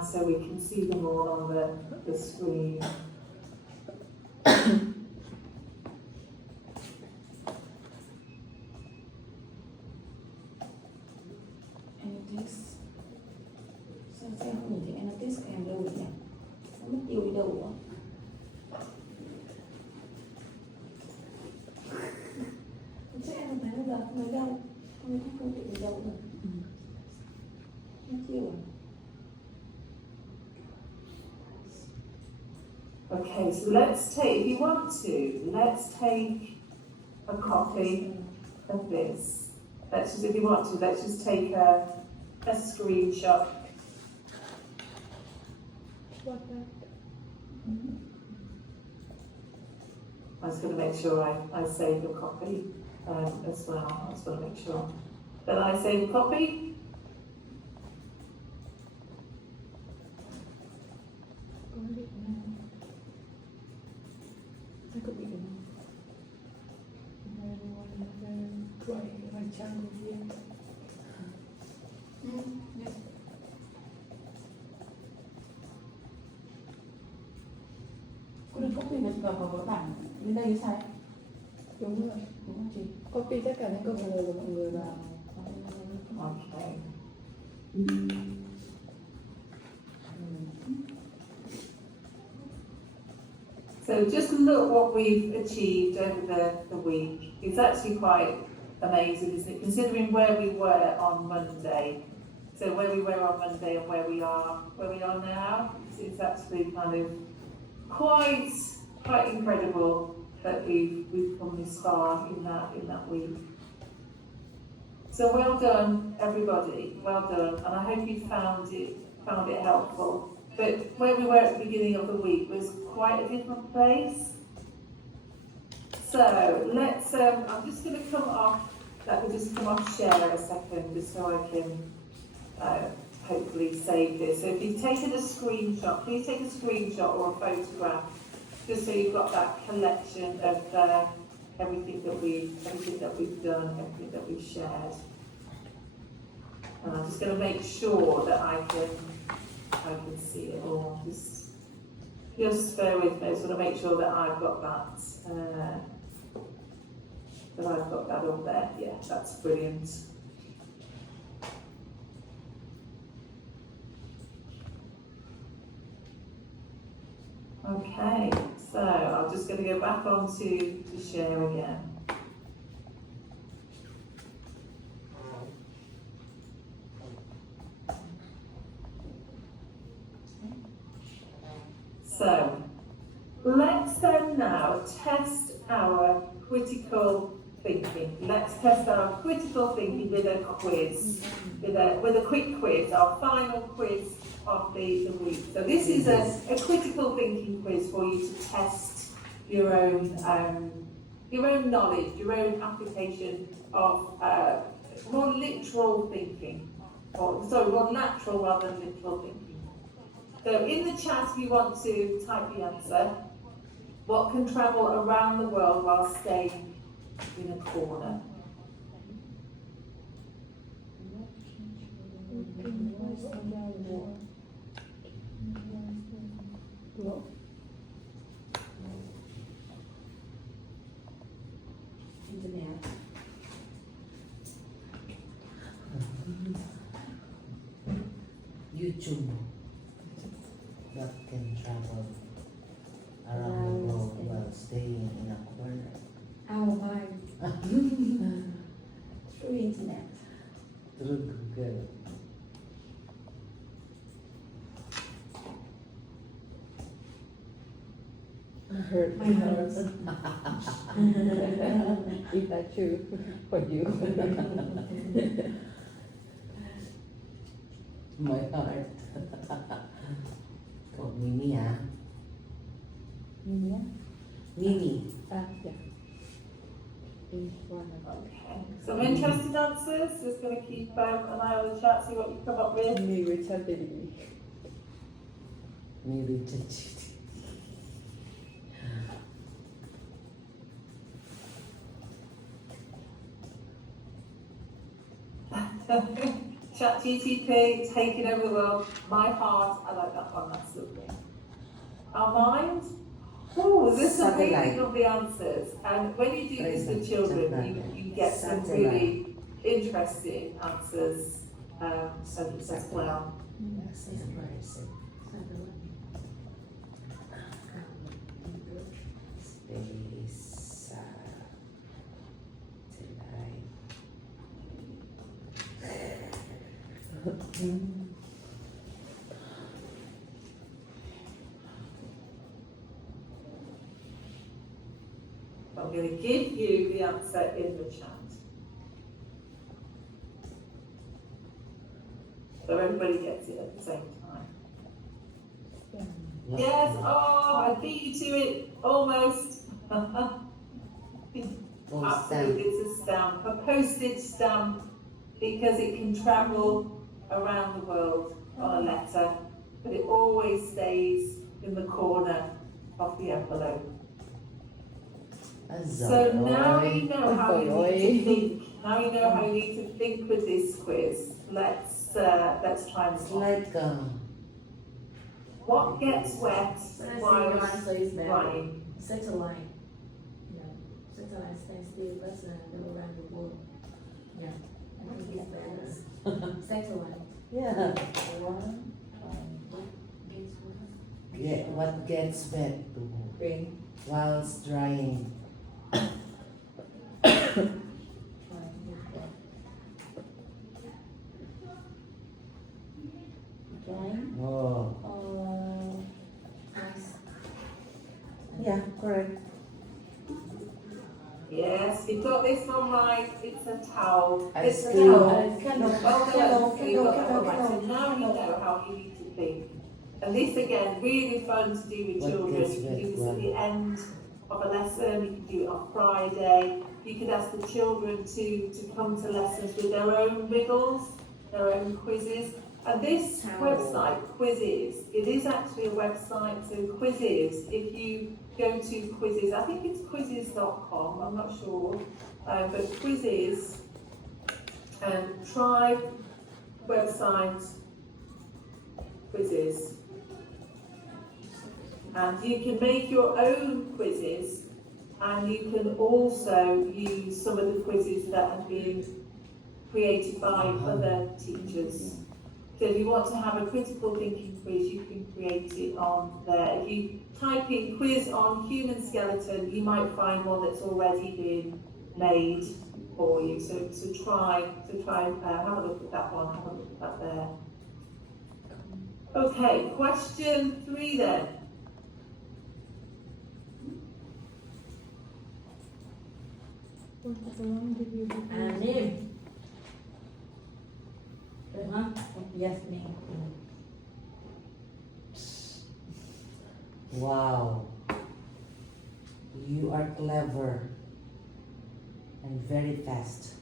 around so we can see them all on the screen. Amethyst. Sao xem không nhìn thấy amethyst của em đâu nhỉ? Nó mất tiêu đi đâu ạ? Chắc em không thấy bây giờ không thấy đâu. Không thấy không thấy đâu rồi. Mất tiêu à? Okay, so let's take, if you want to, let's take a copy of this. Let's just, if you want to, let's just take a screenshot. I was going to make sure I save a copy as well. I just want to make sure that I save a copy. That could be good. Right channel here. Yes. Cô đừng copy vào bảng bên đây sai. Đúng rồi. Đúng không chị? Copy tất cả những câu trả lời của mọi người vào. Okay. So just look what we've achieved over the week. It's actually quite amazing, isn't it? Considering where we were on Monday. So where we were on Monday and where we are now, it's actually kind of quite incredible that we've come this far in that week. So well done, everybody. Well done, and I hope you found it helpful. But where we were at the beginning of the week was quite a different place. So let's. I'm just going to come off. That will just come off share a second, just so I can hopefully save this. So if you've taken a screenshot, please take a screenshot or a photograph, just so you've got that collection of everything that we've done, everything that we've shared. And I'm just going to make sure that I can see it all. Just bear with me. I just want to make sure that I've got that. That I've got that on there. Yeah, that's brilliant. Okay, so I'm just going to go back on to share again. So let's then now test our critical thinking. Let's test our critical thinking with a quiz, with a quick quiz, our final quiz of the week. So this is a critical thinking quiz for you to test your own knowledge, your own application of more literal thinking, more natural rather than literal thinking. So in the chat, if you want to type the answer, what can travel around the world while staying in a corner? Internet. YouTube. That can travel around the world while staying in a corner. Our mind. Through internet. Through Google. I heard My heart. If that's true for you. My heart. Called Mimi, ah? Yeah. Mimi. Yeah. In one of Okay. Some interesting answers. Just going to keep an eye on the chat, see what you come up with. Me, Richard Baby. Maybe Chachi. ChatGPT taking over the world. My heart, I like that one, that's lovely. Our mind? Oh, there's some really Satellite. lovely answers. And when you do this with children, you get some Satellite. really interesting answers as well. Yes, it's very simple. Space, satellite. I'm going to give you the answer in the chat. So everybody gets it at the same time. Yes, oh, I beat you to it, almost. Absolutely, it's a stamp, a postage stamp, because it can travel around the world on a letter, but it always stays in the corner of the envelope. So now you know how you need to think. Now you know how you need to think with this quiz. Let's try and It's solve. like What gets wet while answer is better. drying? Satellite. Yeah. Satellite stands still, let's go around the world. Yeah. I think it's better. Satellite. yeah. What gets wet Rain. whilst drying? Drawing. Oh, Nice. yeah, correct. Yes, you got this one right. It's a towel. Ice It's a cream. towel. Candle. Well done. So you got that one right. So Candle. now you know how you need to think. And this again, really fun to do with What children. gets You can do wet this at when? the end of a lesson. You can do it on Friday. You could ask the children to come to lessons with their own riddles, their own quizzes. And this website, Quizzes, it is actually a website. So Quizzes, if you go to Quizzes, I think it's quizzes.com, I'm not sure, but Quizzes, try website Quizzes. And you can make your own quizzes, and you can also use some of the quizzes that have been created by other teachers. So if you want to have a critical thinking quiz, you can create it on there. If you type in quiz on human skeleton, you might find one that's already been made for you. So try have a look at that one, have a look at that there. Okay, question 3 then. Name. Yes, name. Wow. You are clever and very fast.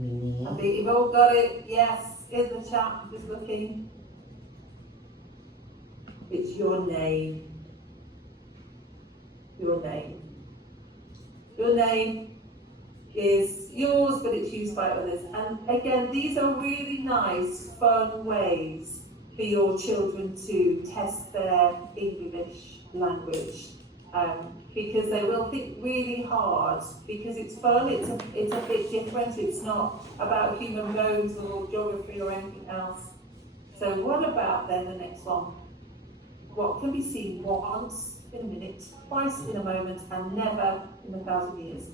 I Mini. think you've all got it. Yes, in the chat, I'm just looking. It's your name. Your name. Your name is yours, but it's used by others. And again, these are really nice, fun ways for your children to test their English language. Because they will think really hard, because it's fun, it's a bit different, it's not about human bones or geography or anything else. So what about then the next one? What can be seen once in a minute, twice in a moment, and never in 1,000 years?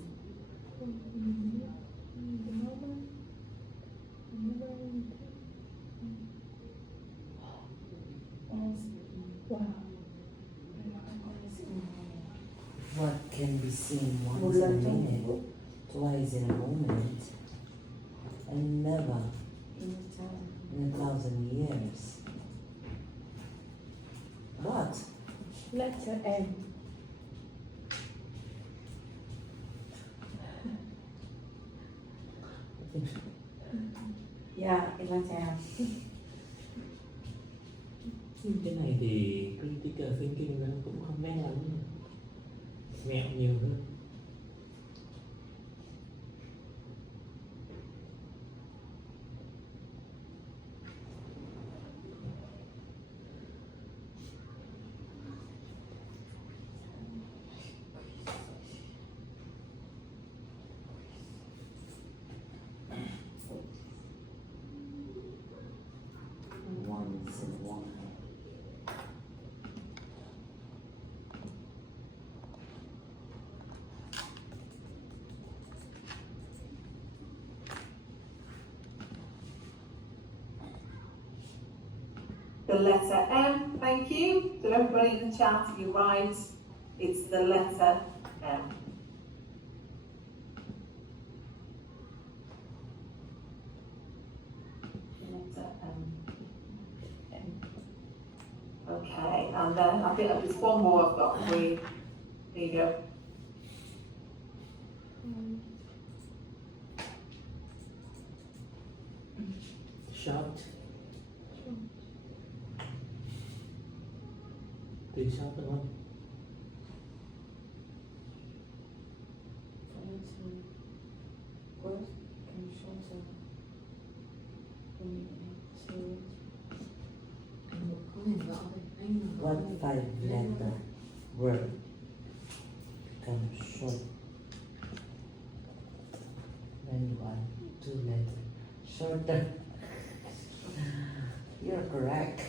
What can be seen once in a minute, twice in a moment, and never in 1,000 years. What? Letter M. Dạ, em đang chào. Cái này thì critical thinking nó cũng không đen lắm, mẹo nhiều hơn. Once in a while. The letter M, thank you. So everybody in the chat, you're right. It's the letter M. Letter M. Okay, and then I think there's one more I've got for you. There you go. Short. Từ short đúng không? Words can shorter to anh một có hình rõ rồi anh một có What hình 5-letter word become short when 1-2 letter shorter? You're correct.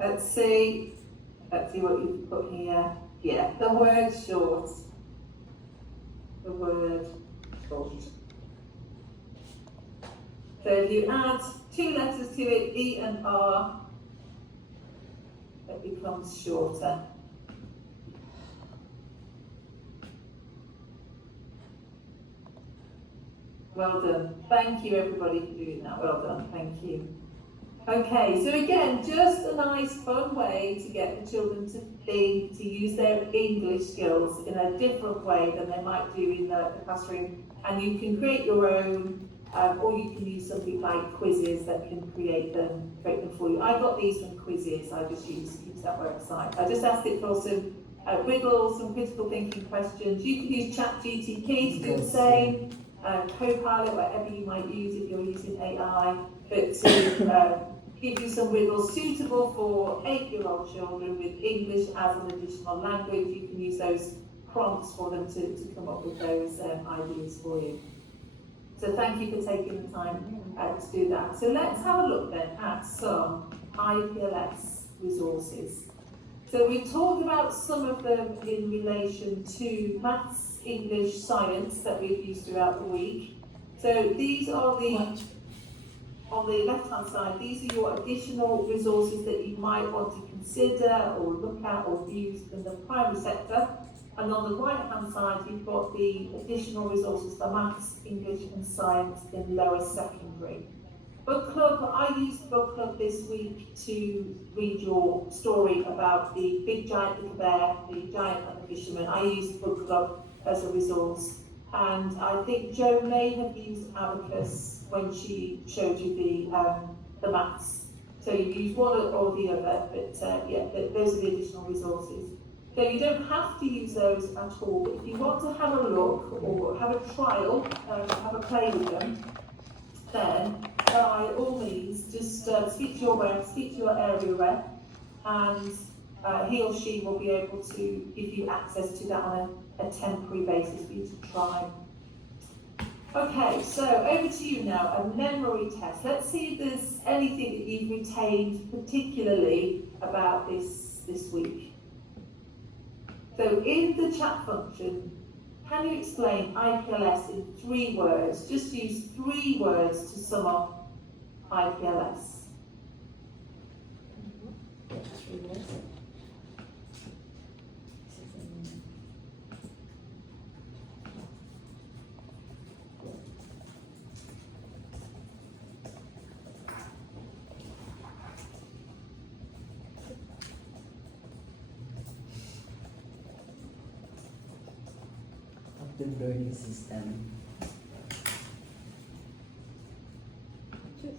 Let's see what you've put here. Yeah, the word short. The word short. So if you add 2 letters to it, E and R, it becomes shorter. Well done. Thank you everybody for doing that. Well done. Thank you. Okay, so again, just a nice fun way to get the children to think, to use their English skills in a different way than they might do in the classroom. And you can create your own, or you can use something like quizzes that can create them for you. I got these from Quizzes. I just use that website. I just asked it for some riddles, some critical thinking questions. You can use ChatGPT to do the same, Copilot, whatever you might use if you're using AI, but to give you some riddles suitable for 8-year-old children with English as an additional language. You can use those prompts for them to come up with those ideas for you. So thank you for taking the time to do that. So let's have a look then at some IPLS resources. So we talked about some of them in relation to maths, English, science that we've used throughout the week. So these are the, on the left-hand side, these are your additional resources that you might want to consider or look at or use in the primary sector. And on the right-hand side, you've got the additional resources for maths, English and science in lower secondary. Book club, I used book club this week to read your story about the big giant little bear, the giant and the fisherman. I used book club as a resource. And I think Jo may have used Abacus when she showed you the maths. So you use one or the other, but yeah, those are the additional resources. So you don't have to use those at all. If you want to have a look or have a trial, have a play with them, then by all means just speak to your rep, speak to your area rep, and he or she will be able to give you access to that on a temporary basis for you to try. Okay, so over to you now, a memory test. Let's see if there's anything that you've retained particularly about this week. So in the chat function, can you explain IPLS in 3 words? Just use 3 words to sum up IPLS. Of the learning system. Just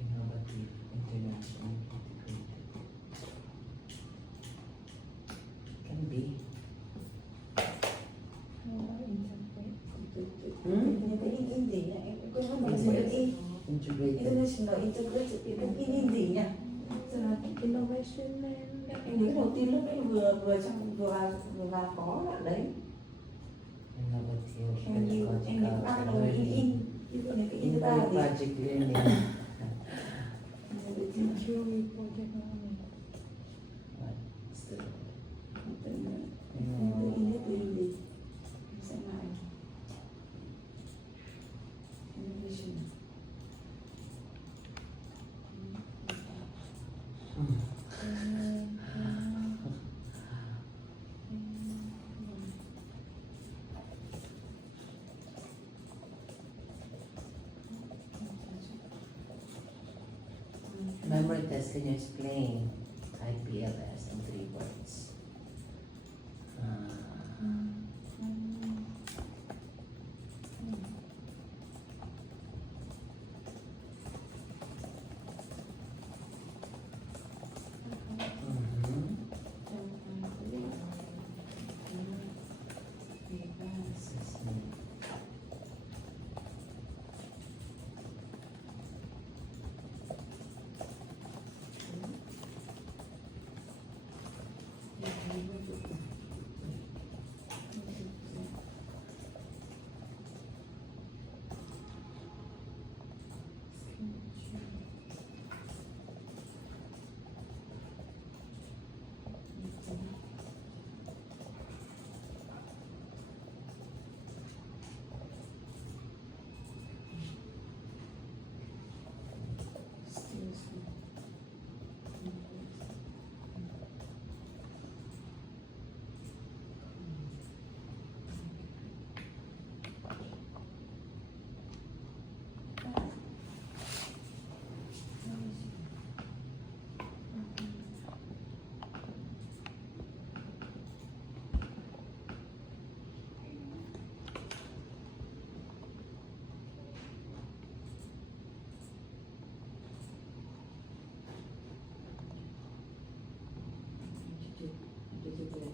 Innovative, international, integrated. Can be. Hindi nha, em quên mất mình sẽ đi Integrated. international integrated thì cũng in gì nhỉ? innovation and Em nhớ đầu tiên lúc đấy vừa vào có đoạn đấy. Innovative, Em nhớ ban pedagogical, đầu learning. cái này cái in thứ ba thì Project learning. theory project management. What's the từ in gì? Em xem lại. Innovation. memory test? Can you explain IPLS in 3 words? Mhm. Assessment. tuyệt.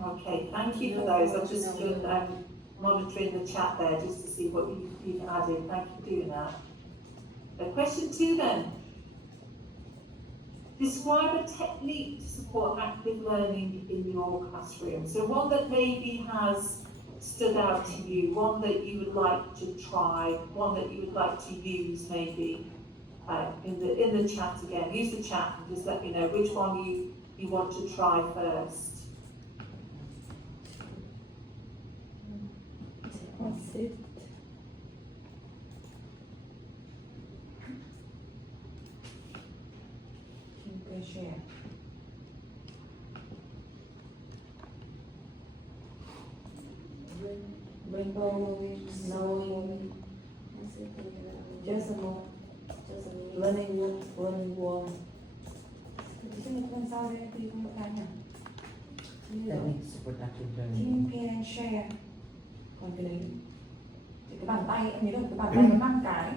Okay, thank you for those. I've just been monitoring the chat there just to see what you've added. Thank you for doing that. Question 2 then. Describe a technique to support active learning in your classroom. So one that maybe has stood out to you, one that you would like to try, one that you would like to use maybe in the chat again. Use the chat and just let me know which one you want to try first. What's it? You can share. Rainbow, snowy, just a more, learning warm. Chứ một lần sau đây thì không có cái nào. Như That là means productive You learning. can share. Còn cái đấy thì cái bàn tay em nhớ được cái bàn tay nó 5 cái.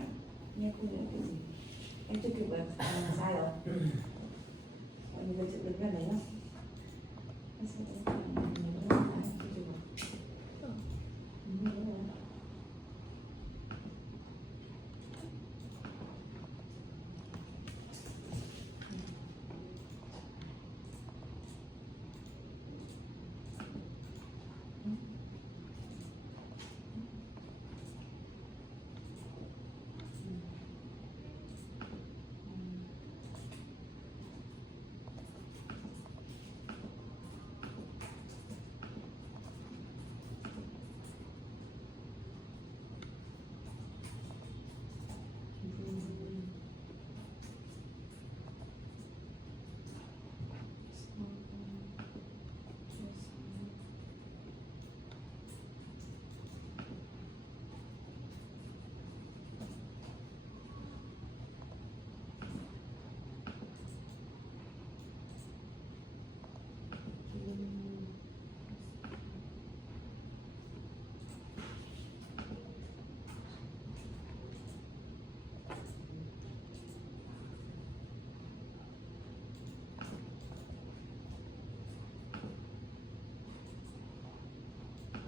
Nghe cô nhớ cái gì? Em chưa kịp là sai rồi. Mọi người chịu được cái đấy không? Em sẽ nhớ cái này, chưa kịp rồi. Nhớ rồi.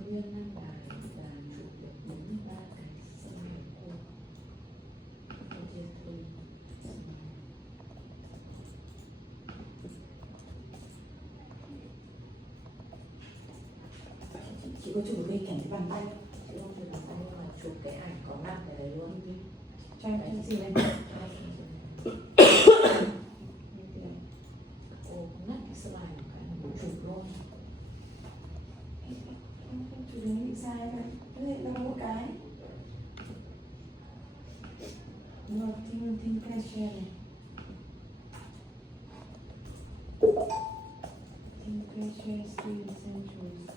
Nguyên năm đài là chụp được 43 cái sân cô. Cô chia thôi. Chị có chụp được cái cảnh cái bàn tay không? Chị không chụp bàn tay nhưng mà chụp cái ảnh có mặt ở đấy luôn. Cho em xin em. Cô ngắt cái slide một cái là một chụp luôn. Chủ đề bị sai rồi. Thế thì đâu có cái. Rồi, tin pressure này. Tin pressure. share skill essentials.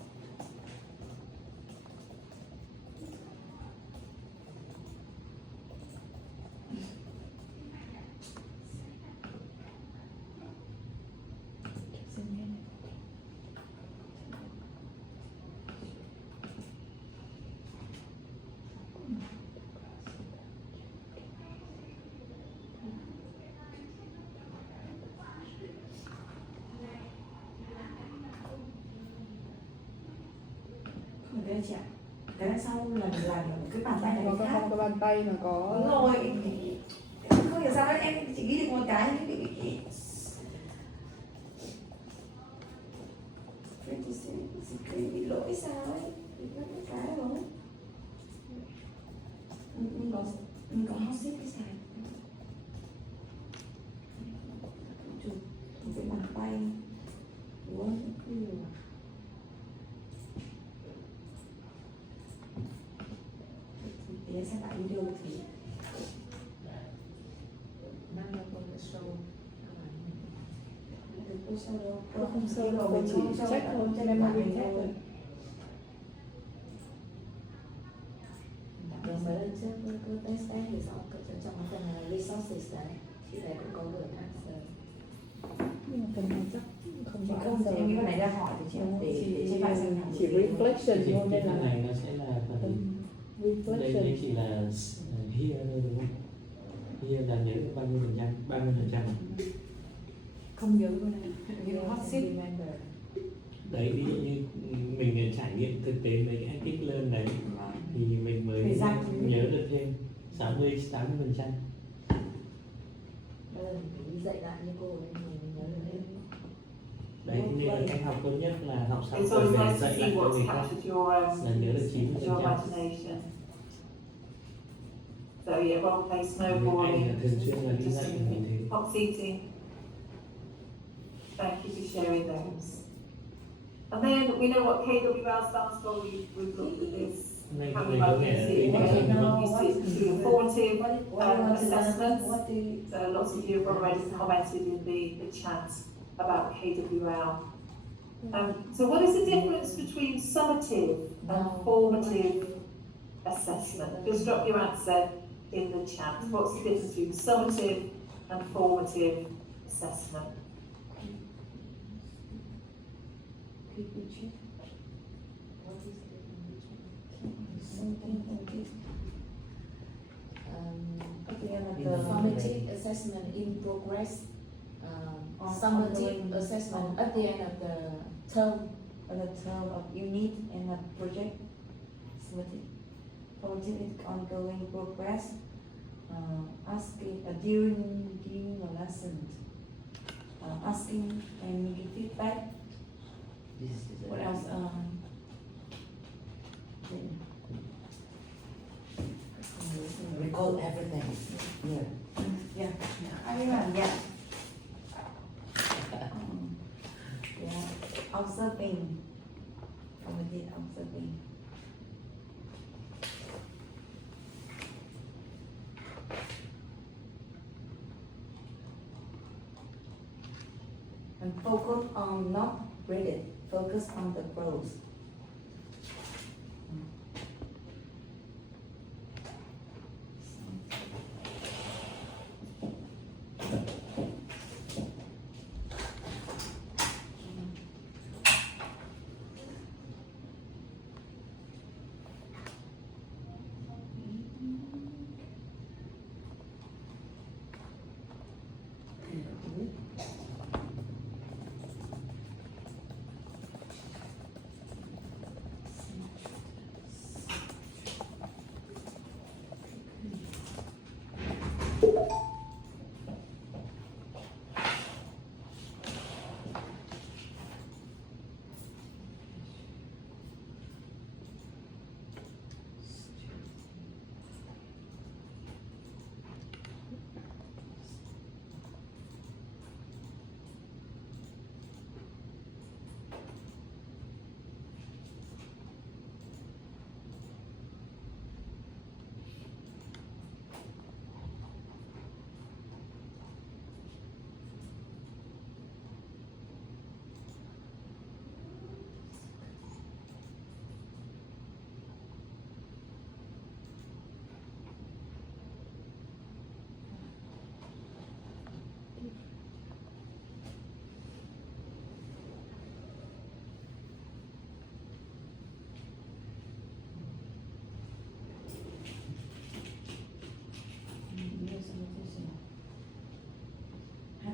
Không cái chị ạ. Cái đằng sau là cái bàn tay này Có khác. cái bàn tay mà có Đúng rồi. Không hiểu sao đấy, em chỉ ghi được một cái nhưng bị bị lỗi sao ấy, bị mất cái rồi. Mình có hot seat cái sàn. Chụp cái bàn tay của cái người. Thì em xem lại video thì Mang ra con cái show. tôi sau đó không sâu đâu, mình chỉ check thôi, cho nên memory check thôi. Rồi mấy lần trước cứ test thì xong trong cái phần resources đấy chị đấy cũng có gửi answer. Nhưng mà phần này chắc không chị có không answer. thì em nghĩ này ra hỏi thì chị để chị bạn xem chỉ reflection Thì thôi nên phần là này nó sẽ là phần đây reflection. chỉ là here thôi đúng không? Here là nhớ được bao nhiêu phần trăm? 30%. không nhớ luôn này như hot seat Remember. Đấy ví dụ như mình trải nghiệm thực tế mấy cái active learn đấy thì mình mới Phải ra nhớ được thêm 60-80%. Bây giờ mình phải đi dạy lại như cô ấy mình nhớ được hết. Đấy nên là cách học tốt nhất là học xong It's rồi always về nice to dạy lại see cho what's người khác captured your là nhớ được 90%. imagination. So yeah, role play Anh snowboarding, thường xuyên là đi dạy mình thế. hot seating. Thank you for sharing those. And then we know what KWL stands for. We've looked at this. Hôm nay How các we thầy có might vẻ use ý it thức again. hơn. Use it to formative what do you want to learn assessments. what do you So lots of you have already commented in the chat about KWL. So what is the difference between summative and formative assessment? Just drop your answer in the chat. What's the difference between summative and formative assessment? What is the something like this At the end of the the formative assessment in progress, summative ongoing. assessment at the end of the term. on the term of unit and a project summative formative is ongoing progress asking during a lesson asking and give feedback. This is What else? recall everything. Yeah. Yeah, I remember. Yeah. Yeah. Observing. Formative observing. And focus on not graded. Focus on the growth.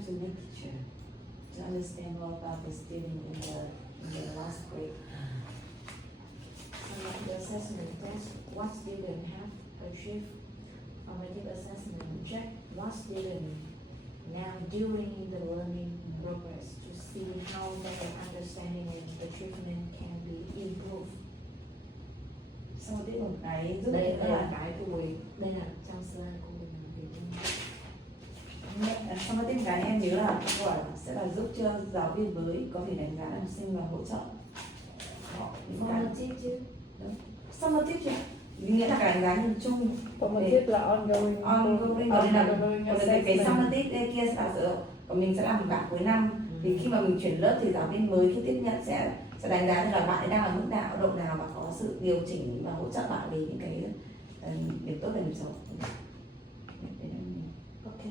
have to read picture to understand more about the student in the last grade. So like the assessment test, what student have achieved formative assessment, check what student now during the learning progress to see how their understanding and achievement can be improved. Sau tiết một cái giúp Đây các là bạn cái tuổi, đây là trong slide của mình làm việc sau tiết cái em nhớ là câu hỏi sẽ là giúp cho giáo viên mới có thể đánh giá học sinh và hỗ trợ họ những cái formative chứ. summative chứ, nghĩa là cái đánh giá nhìn chung. Formative là ongoing. Ongoing còn đây là Ongoing còn đây là cái summative đây kia là dựa và mình sẽ làm một bản cuối năm. Thì khi mà mình chuyển lớp thì giáo viên mới khi tiếp nhận sẽ đánh giá là bạn ấy đang ở mức nào, độ nào và có sự điều chỉnh và hỗ trợ bạn về những cái điểm tốt và điểm xấu. Ok.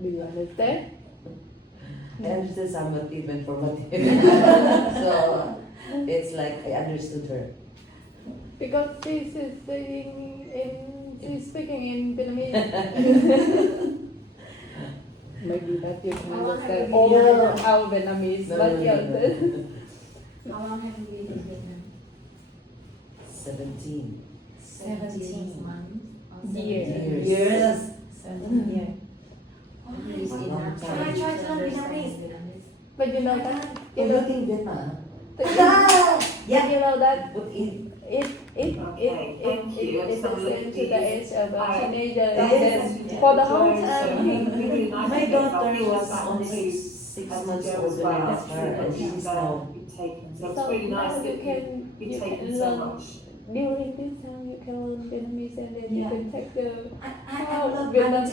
Do you understand? I understood summative and formative. So it's like I understood her. Because she's speaking in Vietnamese. Maybe that you can understand all our Vietnamese, No, but no, you no, understand. no. How long have you been in Vietnam? 17. 17 months or Years. 17 Years. 7 years. years in that Try to learn understand Vietnamese. But you know that. You You're know, looking Vietnam. yeah. You know that But in it Okay, thank you. it's Some the of same to the age of a Alright. teenager. That And is then for the whole so time, really nice my to get daughter our was feedback only to 6 as months you go as older well. than That's true her, that and she's now. you've taken. So so it's really now nice you that can you've you taken can so learn much. during this time you can learn Vietnamese and then you Yeah. can take the I love Vietnam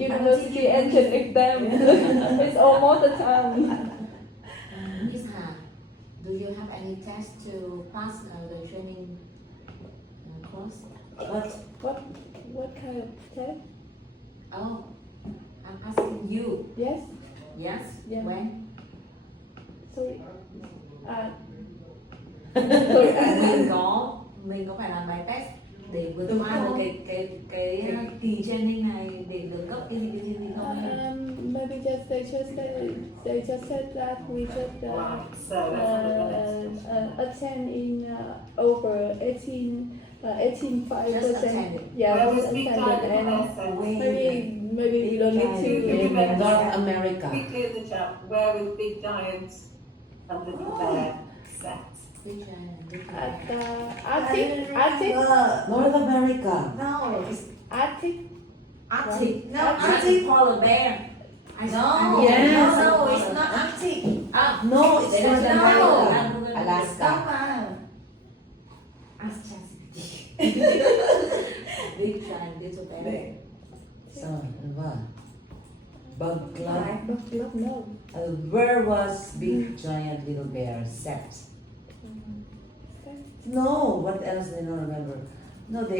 university entrance exam. It's almost the time. Miss Ha, do you have any test to pass the training course? What kind of test? Oh, I'm asking you. Yes. Yes? Yeah. When? Sorry. Mình có phải làm bài test để vượt qua được cái kỳ training này để được cấp cái gì không? Maybe they just said that we just Right, so that's what we're gonna attend in over 18.5%. attend it. Yeah, Where just was Big attend it, Diamond and there? maybe you don't need to. North America. Quickly in the chat, where was Big Giant and Little Bear set? Which At Arctic. North America. No, it's Arctic. Arctic. No, Arctic. Arctic polar bear. No, Yes. no, it's not Arctic. No, it's North No. America. Alaska. Không mà. Ask ChatGPT. Big giant little bear. So, what? Bug club. But club, no. Where was Big Giant Little Bear set? No, what else I don't remember. No, the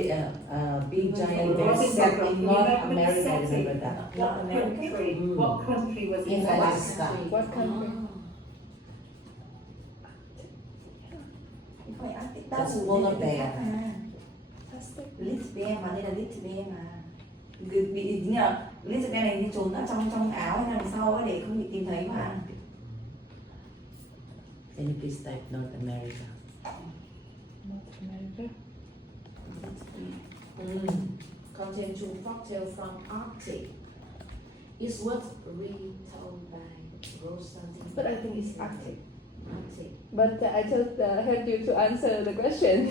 Big Giant Bear Was it set Bangkok? in You North remember the America. I setting? remember that. What country? Mm. What country was In it? Alaska. What country? Không phải Arctic đâu. That's polar Đây là bear. cái khác mà. Fantastic. Little bear mà, đây là little bear mà. Bị tính là little bear này đi trốn ở trong áo hay là đằng sau ấy để không bị tìm thấy mà. Can you please type North America? North America. Content to folktale from Arctic. Is what retold by Rosalie. But I think it's Arctic. Arctic. But I just help you to answer the question.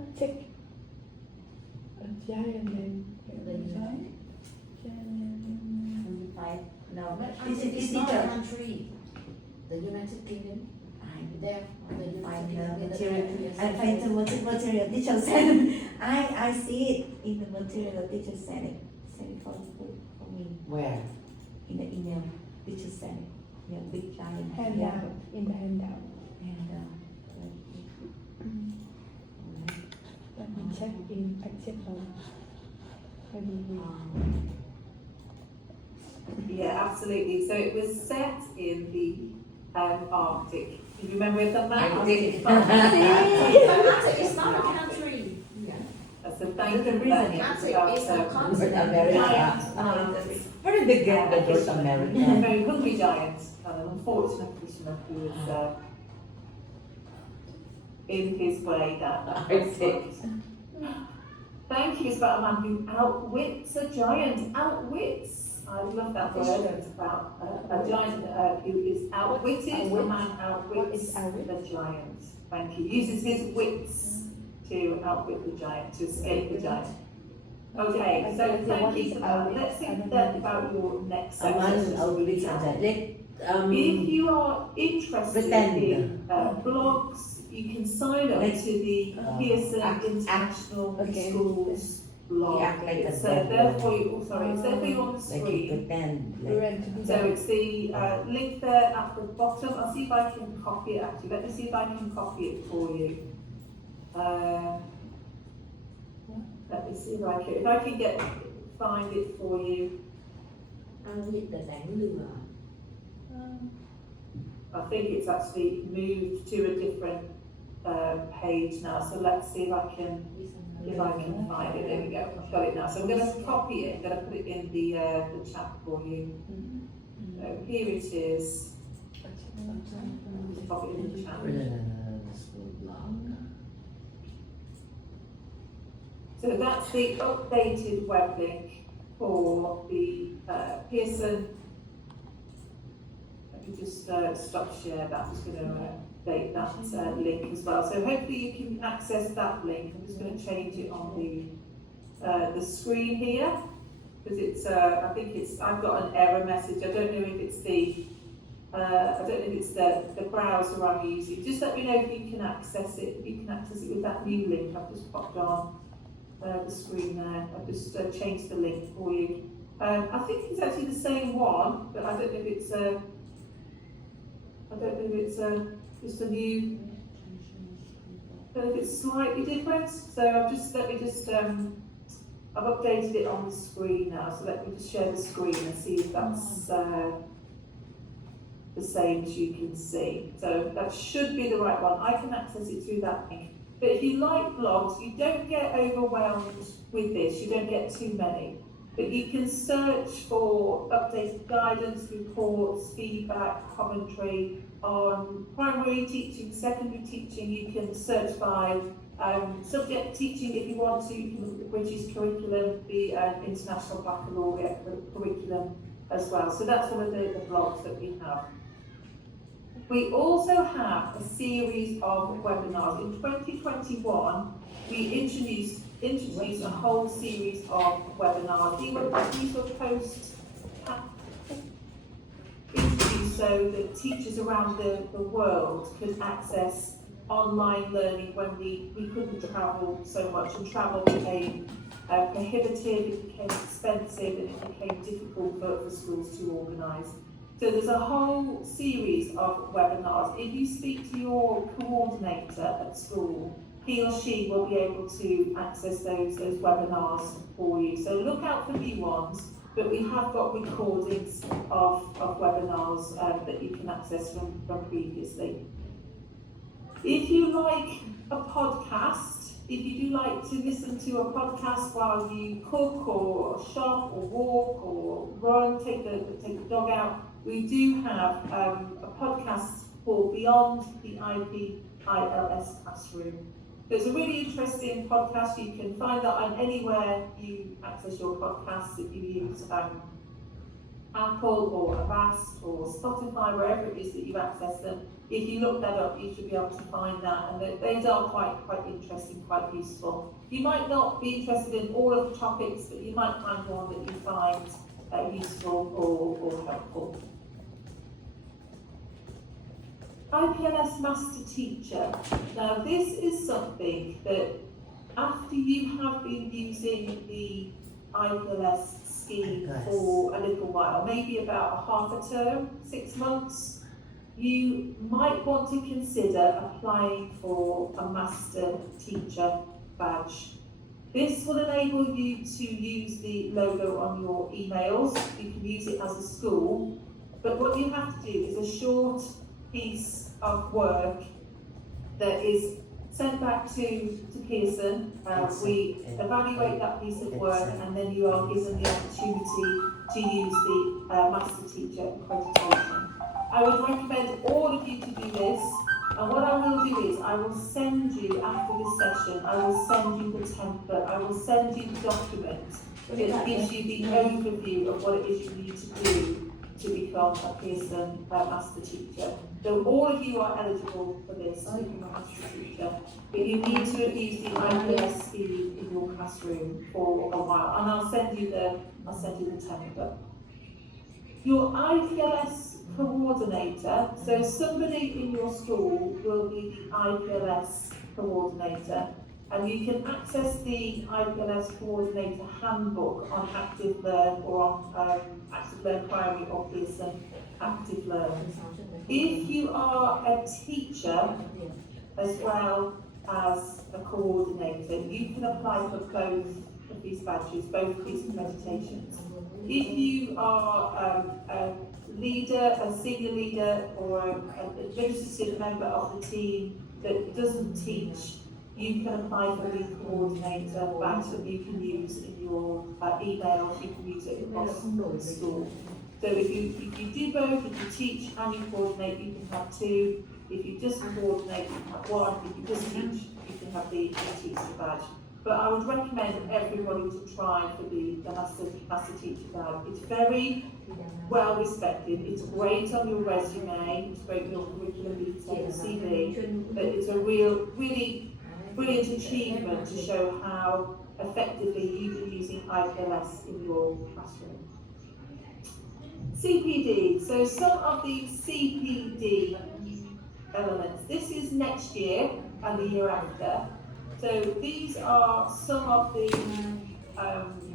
Arctic. A giant man. Giant. Phải. No, But It's Arctic is not a teacher. country. The United Kingdom. There, the Find United the Kingdom. material. I find the material teacher sent. I see it in the material teacher sent it. Send it for me Where? in the email. Teacher sent it. Yeah, big giant. Handout. In the handout. And Let me check in active home. Maybe Yeah, absolutely. So it was set in the Arctic. Do you remember the map? Arctic. But Arctic is not a country. Yeah. That's a thank The you. reason That's it, about, it's a North concept. America. giant, Where did they get the North a America? very hungry giant, and an unfortunate fisherman who was in his way that I see. Thank you is about a man who outwits a giant. Outwits. I love that word. It's about a giant who is outwitted. A man outwits the giant. Thank you. Uses his wits to outwit the giant, to escape the giant. Okay, so thank you for that. Let's think then about your next A man section. outwits a giant. If you are interested pretend. in blogs, you can sign up Like, to the Pearson act- International okay. Schools blog. act like a It's devil. there for you. Oh, sorry, it's there for you on the Like you screen. pretend. We Like, went to do So that. it's the link there at the bottom. I'll see if I can copy it actually. Let me see if I can copy it for you. Let me see if I can find it for you. Outwit the đánh lừa. I think it's actually moved to a different page now. So let's see if I can find it. There we go. I've got it now. So I'm going to copy it. I'm going to put it in the chat for you. So here it is. Just pop it in the chat. the school blog. So that's the updated web link for the Pearson. Let me just stop share that. I'm just going to update that link as well. So hopefully you can access that link. I'm just going to change it on the screen here because it's. I think it's. I've got an error message. I don't know if it's the browser I'm using. Just let me know if you can access it. If you can access it with that new link I've just popped on the screen there. I've just changed the link for you. I think it's actually the same one, but I don't know if it's just a new. I don't know if it's slightly different. So I've updated it on the screen now. So let me just share the screen and see if that's the same as you can see. So that should be the right one. I can access it through that link. But if you like blogs, you don't get overwhelmed with this. You don't get too many. But you can search for updated guidance, reports, feedback, commentary on primary teaching, secondary teaching. You can search by subject teaching if you want to. You can look at the British curriculum, the International Baccalaureate curriculum as well. So that's one of the blogs that we have. We also have a series of webinars. In 2021, we introduced a whole series of webinars. These were introduced so that teachers around the world could access online learning when we couldn't travel so much, and travel became prohibitive, it became expensive, and it became difficult for schools to organise. So there's a whole series of webinars. If you speak to your coordinator at school, he or she will be able to access those webinars for you. So look out for new ones, but we have got recordings of webinars that you can access from previously. If you like a podcast, if you do like to listen to a podcast while you cook or shop or walk or run, take the dog out, we do have a podcast called Beyond the IPILS Classroom. It's a really interesting podcast. You can find that on anywhere you access your podcasts. If you use Apple or Avast or Spotify, wherever it is that you access them, if you look that up, you should be able to find that. And those are quite interesting, quite useful. You might not be interested in all of the topics, but you might find one that you find useful or helpful. IPLS Master Teacher. Now this is something that after you have been using the IPLS scheme for a little while, maybe about half a term, 6 months, you might want to consider applying for a Master Teacher badge. This will enable you to use the logo on your emails. You can use it as a school, but what you have to do is a short piece of work that is sent back to Pearson. We evaluate that piece of work, and then you are given the opportunity to use the Master Teacher accreditation. I would recommend all of you to do this, and what I will do is I will send you, after this session, I will send you the template, I will send you the document that gives you the overview of what it is you need to do to become a Pearson Master Teacher. So all of you are eligible for this to become a Master Teacher, but you need to have used the IPLS scheme in your classroom for a while, and I'll send you the template. Your IPLS coordinator, so somebody in your school will be the IPLS coordinator, and you can access the IPLS coordinator handbook on Active Learn or on Active Learn Primary or Pearson Active Learn. If you are a teacher as well as a coordinator, you can apply for both of these badges, both of these accreditations. If you are a leader, a senior leader, or an administrative member of the team that doesn't teach, you can apply for the coordinator badge that you can use in your emails, you can use it across the school. So if you do both, if you teach and you coordinate, you can have two. If you just coordinate, you can have one. If you just teach, you can have the teacher badge. But I would recommend everybody to try for the Master Teacher badge. It's very well respected. It's great on your resume. It's great on your curriculum detail, CV. But it's a really brilliant achievement to show how effectively you've been using IPLS in your classroom. CPD. So some of the CPD elements. This is next year and the year after. So these are some of the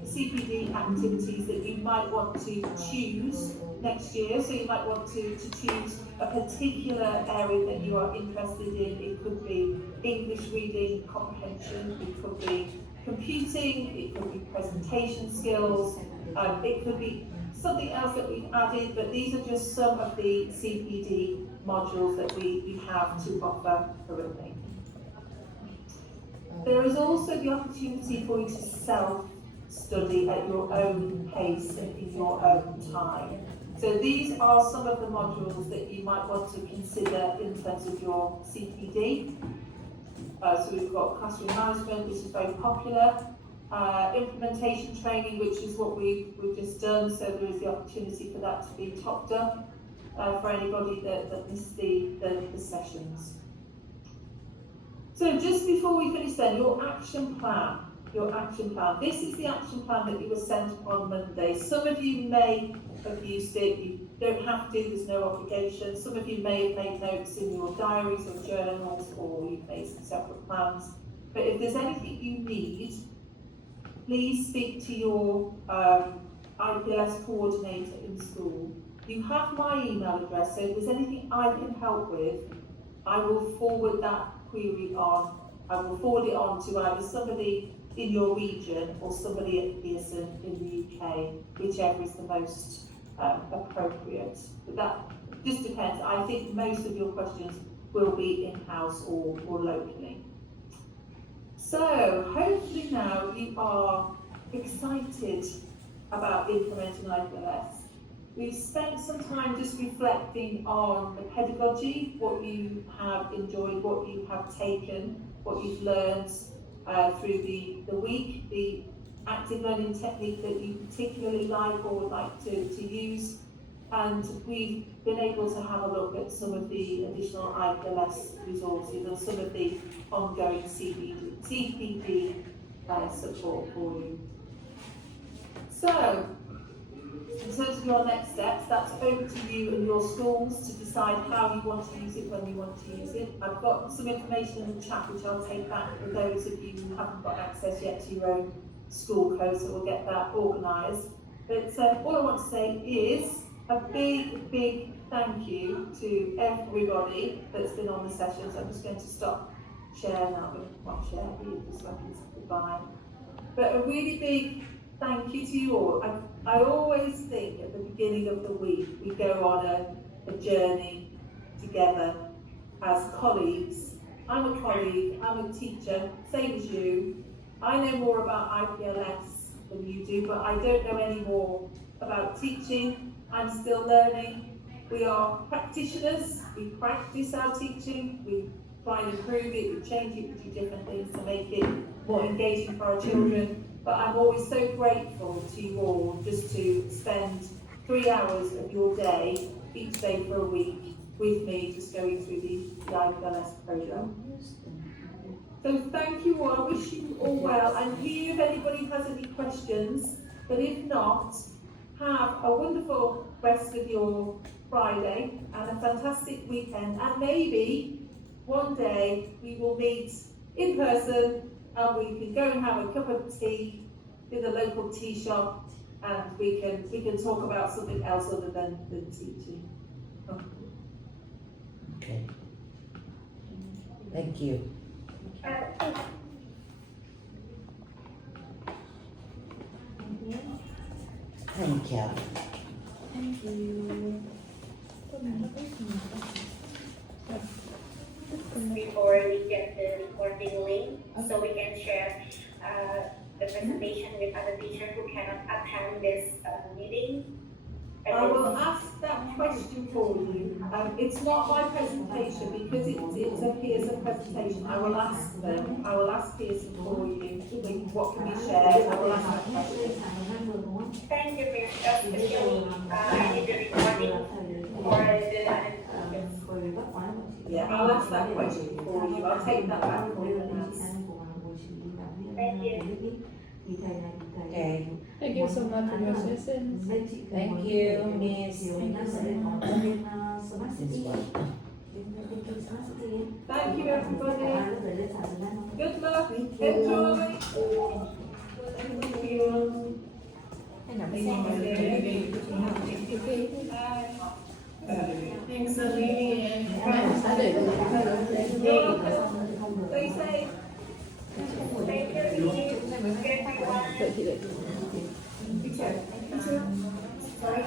CPD activities that you might want to choose next year. So you might want to choose a particular area that you are interested in. It could be English reading comprehension, it could be computing, it could be presentation skills, it could be something else that we've added, but these are just some of the CPD modules that we have to offer currently. There is also the opportunity for you to self-study at your own pace and in your own time. So these are some of the modules that you might want to consider in terms of your CPD. So we've got classroom management, which is very popular. Implementation training, which is what we've just done, so there is the opportunity for that to be topped up for anybody that missed the sessions. So just before we finish then, your action plan. This is the action plan that you were sent on Monday. Some of you may have used it, you don't have to, there's no obligation. Some of you may have made notes in your diaries or journals, or you've made some separate plans. But if there's anything you need, please speak to your IPLS coordinator in school. You have my email address, so if there's anything I can help with, I will forward that query on. I will forward it on to either somebody in your region or somebody at Pearson in the UK, whichever is the most appropriate. But that just depends. I think most of your questions will be in-house or locally. So hopefully now you are excited about implementing IPLS. We've spent some time just reflecting on the pedagogy, what you have enjoyed, what you have taken, what you've learned through the week, the active learning technique that you particularly like or would like to use. And we've been able to have a look at some of the additional IPLS resources and some of the ongoing CPD support for you. So, in terms of your next steps, that's over to you and your schools to decide how you want to use it, when you want to use it. I've got some information in the chat which I'll take back for those of you who haven't got access yet to your own school code, so we'll get that organised. But all I want to say is a big thank you to everybody that's been on the sessions. I'm just going to stop share now, but not share, just so I can say goodbye. But a really big thank you to you all. I always think at the beginning of the week we go on a journey together as colleagues I'm a colleague, I'm a teacher, same as you. I know more about IPLS than you do, but I don't know any more about teaching. I'm still learning. We are practitioners, we practice our teaching, we try and improve it, we change it, we do different things to make it more engaging for our children. But I'm always so grateful to you all just to spend 3 hours of your day, each day for a week, with me, just going through the IPLS programme. So thank you all, I wish you all well, and here if anybody has any questions, but if not, have a wonderful rest of your Friday and a fantastic weekend, and maybe one day we will meet in person and we can go and have a cup of tea in the local tea shop, and we can talk about something else other than teaching. Okay. Thank you. Thank you. Thank you. Before we get the recording link, so we can share the presentation with other teachers who cannot attend this meeting. I will ask that question for you. It's not my presentation because it appears a presentation. I will ask them. I will ask Pearson for you. What can be shared? I will ask that question. Thank you, Miss. Especially I need the recording for the other teachers. Yeah, I'll ask that question for you. I'll take that back for you and ask. Thank you. Okay. Thank you so much for your sessions. Thank you, Miss. Thank you, everybody. Good luck. Enjoy. Thank you. Thanks, Aline. Stay safe. Thank you, everyone. Vậy thì lại Sorry.